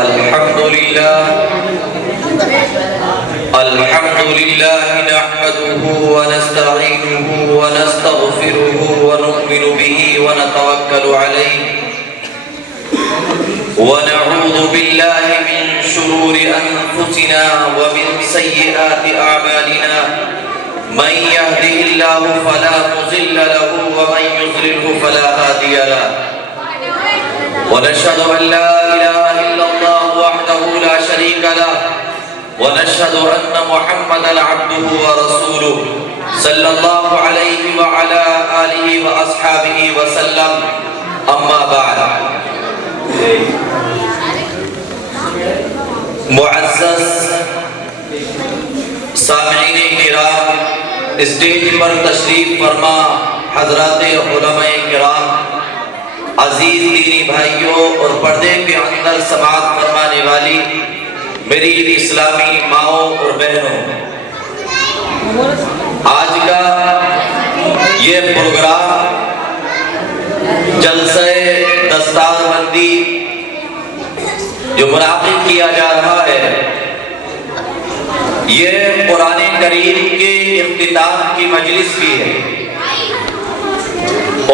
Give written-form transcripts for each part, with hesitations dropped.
الحمد لله نحمده ونستعينه ونستغفره ونؤمن به ونتوكل عليه ونعوذ بالله من شرور أنفسنا ومن سيئات أعمالنا من يهده الله فلا مضل له ومن يضلله فلا هادي له ونشهد أن لا إله إلا الله وحده لا شريك له ونشهد أن محمدًا عبده ورسوله صلى الله عليه وعلى آله وأصحابه وسلم أما بعد معزز سامعین کرام، اسٹیج پر تشریف فرما حضرات علماء کرام، عزیز دینی بھائیوں اور پردے کے اندر سماعت فرمانے والی میری اسلامی ماؤں اور بہنوں، آج کا یہ پروگرام جلسہ دستار بندی جو منعقد کیا جا رہا ہے، یہ قرآن کریم کے اختتام کی مجلس بھی ہے،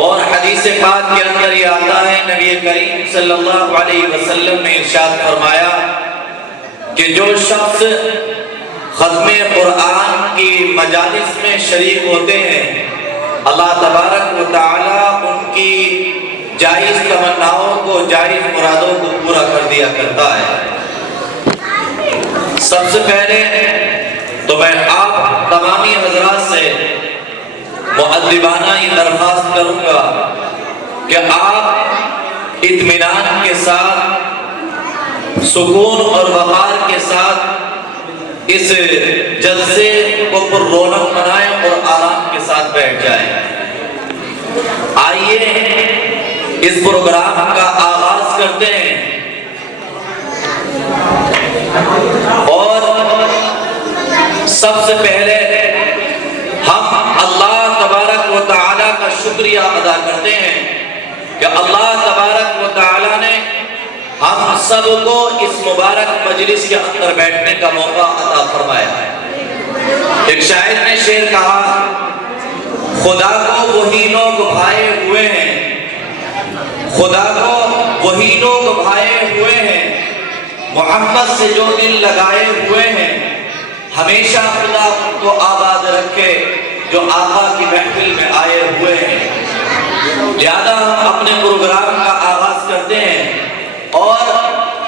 اور حدیث پاک کے اندر یہ آتا ہے، نبی کریم صلی اللہ علیہ وسلم نے ارشاد فرمایا کہ جو شخص ختم قرآن کی مجالس میں شریک ہوتے ہیں، اللہ تبارک و تعالی ان کی جائز تمناؤں کو، جائز مرادوں کو پورا کر دیا کرتا ہے۔ سب سے پہلے تو میں آپ تمامی حضرات سے مؤدبانہ یہ درخواست کروں گا کہ آپ اطمینان کے ساتھ، سکون اور وقار کے ساتھ اس جلسے کو پر رونق منائیں اور آرام کے ساتھ بیٹھ جائیں۔ آئیے اس پروگرام کا آغاز کرتے ہیں، اور سب سے پہلے ہم اللہ تبارک و تعالیٰ کا شکریہ ادا کرتے ہیں کہ اللہ تبارک و تعالیٰ نے ہم سب کو اس مبارک مجلس کے اندر بیٹھنے کا موقع عطا فرمایا ہے۔ ایک شاعر نے شعر کہا، خدا کو وہی لوگ بھائے ہوئے ہیں، خدا کو وہی لوگ بھائے ہوئے ہیں، محمد سے جو دل لگائے ہوئے ہیں، ہمیشہ خدا ان کو آباد رکھے جو آقا کی محفل میں آئے ہوئے ہیں۔ لہذا ہم اپنے پروگرام کا آغاز کرتے ہیں اور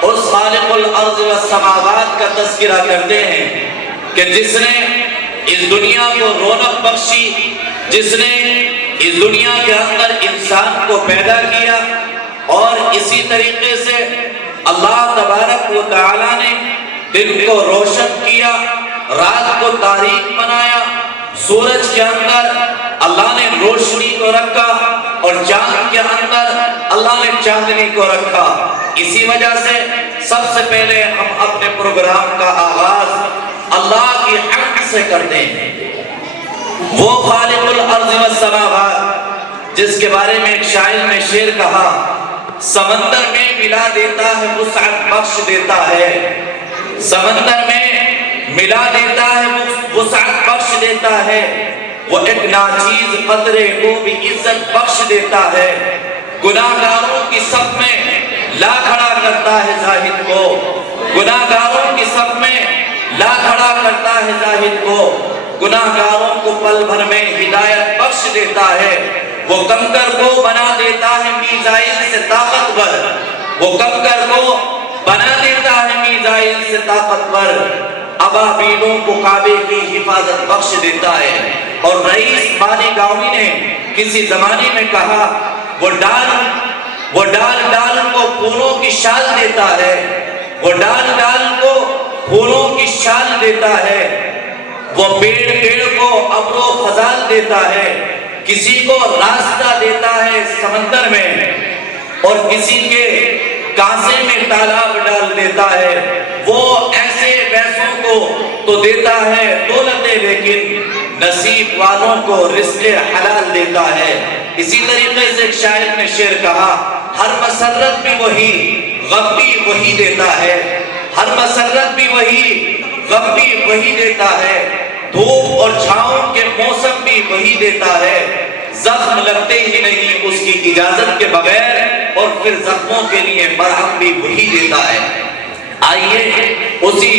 اس خالق الارض والسماوات کا تذکرہ کرتے ہیں کہ جس نے اس دنیا کو رونق بخشی، جس نے اس دنیا کے اندر انسان کو پیدا کیا، اور اسی طریقے سے اللہ تبارک و تعالیٰ نے دن کو روشن کیا، رات کو تاریک بنایا، سورج کے اندر اللہ نے روشنی کو رکھا اور چاند کے اندر اللہ نے چاندنی کو رکھا۔ اسی وجہ سے سب سے پہلے ہم اپنے پروگرام کا آغاز اللہ کی حمد سے کرتے ہیں، وہ خالق الارض والسماوات جس کے بارے میں ایک شاعر نے شعر کہا، سمندر میں ملا دیتا ہے وسعت بخش دیتا ہے، سمندر میں ملا دیتا ہے وسعت بخش دیتا ہے، وہ ایک ناچیز قطرے کو بھی عزت بخش دیتا ہے، گناہگاروں کی صف میں لا کھڑا کرتا ہے زاہد کو، گناہگاروں کی صف میں لا کھڑا کرتا ہے زاہد کو، گناہگاروں کو پل بھر میں ہدایت بخش دیتا ہے، وہ کنکر کو بنا دیتا ہے میزائل سے طاقتور، وہ کنکر کو بنا دیتا ہے میزائل سے طاقتور، ابابیلوں کو کعبے کی حفاظت بخش دیتا ہے۔ اور رئیس بانی گاؤی نے کسی زمانے میں کہا، وہ ڈال کو پھولوں کی شال دیتا ہے، وہ ڈال کو پھولوں کی شال دیتا ہے، وہ پیڑ کو ابر و خزان دیتا ہے، کسی کو راستہ دیتا ہے سمندر میں، اور کسی کے کاسے میں تالاب ڈال دیتا ہے، وہ ایسے ویسوں کو تو دیتا ہے دولتیں، لیکن نصیب والوں کو رزق حلال دیتا ہے۔ اسی طریقے سے ایک شاعر نے شعر کہا، ہر مسرت بھی وہی غم بھی وہی دیتا ہے، ہر مسرت بھی وہی، غم بھی وہی دیتا ہے، دھوپ اور چھاؤں کے موسم بھی وہی دیتا ہے، زخم لگتے ہی نہیں اس کی اجازت کے بغیر، اور پھر زخموں کے لیے مرہم بھی وہی دیتا ہے۔ آئیے اسی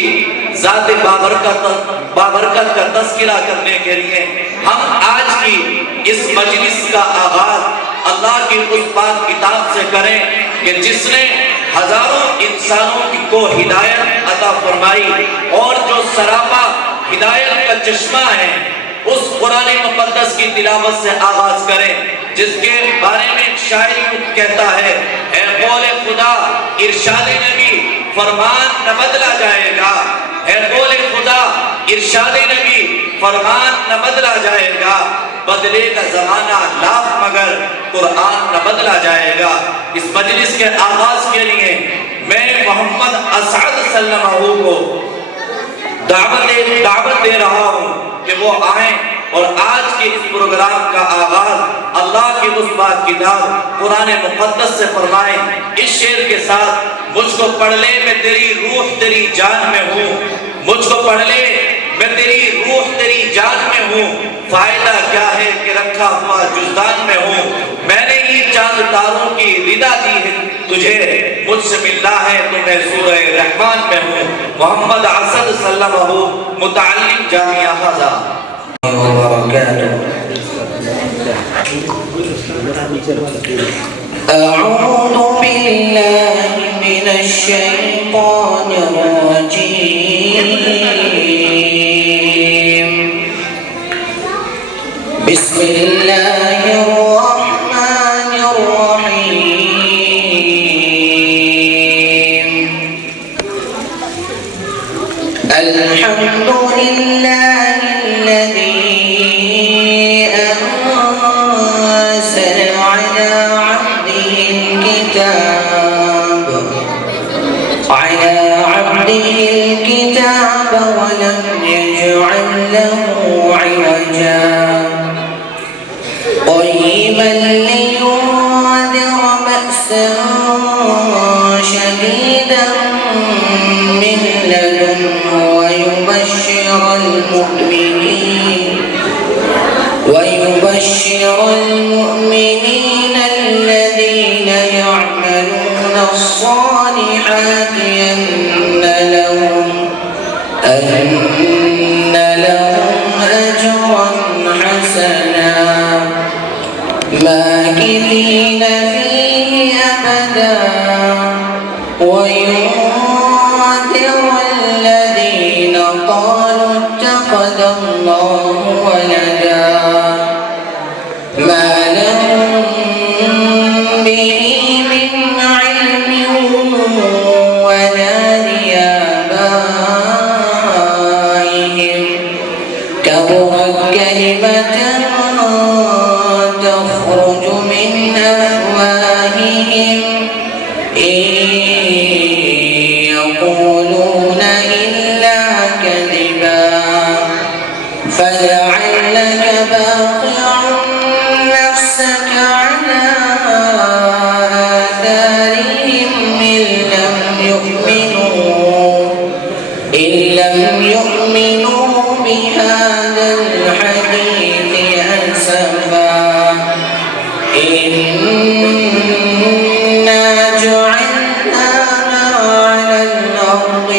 ذات بابرکت کا تذکرہ کرنے کے لیے ہم آج کی اس مجلس کا آغاز اللہ کی اس پاک کتاب سے کریں کہ جس نے ہزاروں انسانوں کو ہدایت عطا فرمائی، اور جو سراپا ہدایت کا چشمہ ہے اس قرآن مقدس کی تلاوت سے آغاز کریں، جس کے بارے میں شاعر کہتا ہے، اے قول خدا ارشاد نبی فرمان نہ بدلا جائے گا، اے قول خدا ارشاد نبی فرمان نہ بدلا جائے گا، بدلے کا زمانہ لاکھ مگر قرآن نہ بدلا جائے گا۔ اس مجلس کے آغاز کے لیے میں محمد اسعد صلی اللہ علیہ وسلم کو دعوت دے رہا ہوں کہ وہ آئیں اور آج کے اس پروگرام کا آغاز اللہ کی اس پاک کتاب قرآن مقدس سے فرمائیں، اس شعر کے ساتھ، مجھ کو پڑھ لے میں تیری روح تیری جان میں ہوں، مجھ کو پڑھ لے میں تیری روح تیری جان میں ہوں، فائدہ کیا ہے کہ رکھا ہوا جزدان میں ہوں، میں نے یہ چاند تاروں کی ردا دی ہے تجھے، مجھ سے ملنا ہے تو میں سورہ رحمان میں ہوں۔ محمد اسعد صلی اللہ علیہ وسلم، متعلم جامعہ حاضر أعوذ بالله من الشيطان الرجيم بسم الله الرحمن الرحيم الحمد لله الذي الكتاب ولم يجعل له عوجا قيما لينذر بأسا شديدا من لدنه ويبشر المؤمنين الذين يعملون الصالحات أن لهم أجرا حسنا ماكثين فيه أبدا وينذر الذين قالوا اتخذ الله ولدا ما لهم به من علم ولا لآبائهم كبرت كلمة تخرج من أفواههم إن يقولون إلا كذبا فلعلك باخع نفسك على آثارهم إن لم يؤمنوا بهذا الحديث أسفا إنا جعلنا ما على الأرض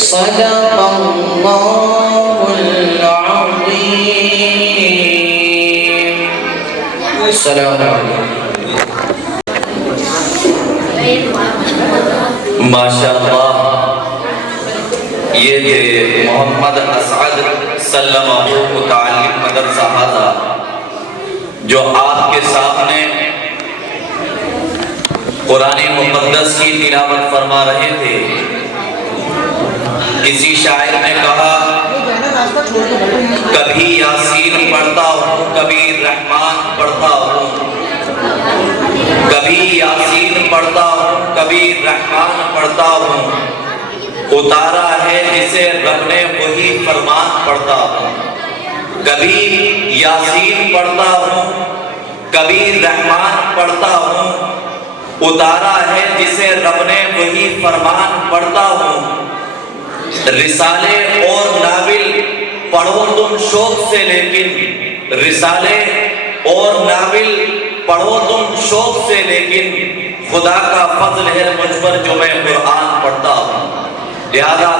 صدق الله العظيم. السلام علیکم. ماشاءاللہ، یہ تھے محمد اسعد سلمہ متعلق مدرسہ ہذا، جو آپ کے سامنے قرآن مقدس کی تلاوت فرما رہے تھے. کسی شاعر نے کہا کبھی یاسین پڑھتا ہوں، کبھی رحمان پڑھتا ہوں، کبھی یاسین پڑھتا ہوں، کبھی رحمان پڑھتا ہوں، اتارا ہے جسے رب نے وہی فرمان پڑھتا ہوں. کبھی یاسین پڑھتا ہوں، کبھی رحمان پڑھتا ہوں، اتارا ہے جسے رب نے وہی فرمان پڑھتا ہوں. رسالے اور ناول پڑھو تم شوق سے، لیکن رسالے اور ناول پڑھو تم شوق سے، لیکن خدا کا فضل ہے مجھ پر جو میں قرآن پڑھتا ہوں. لہذا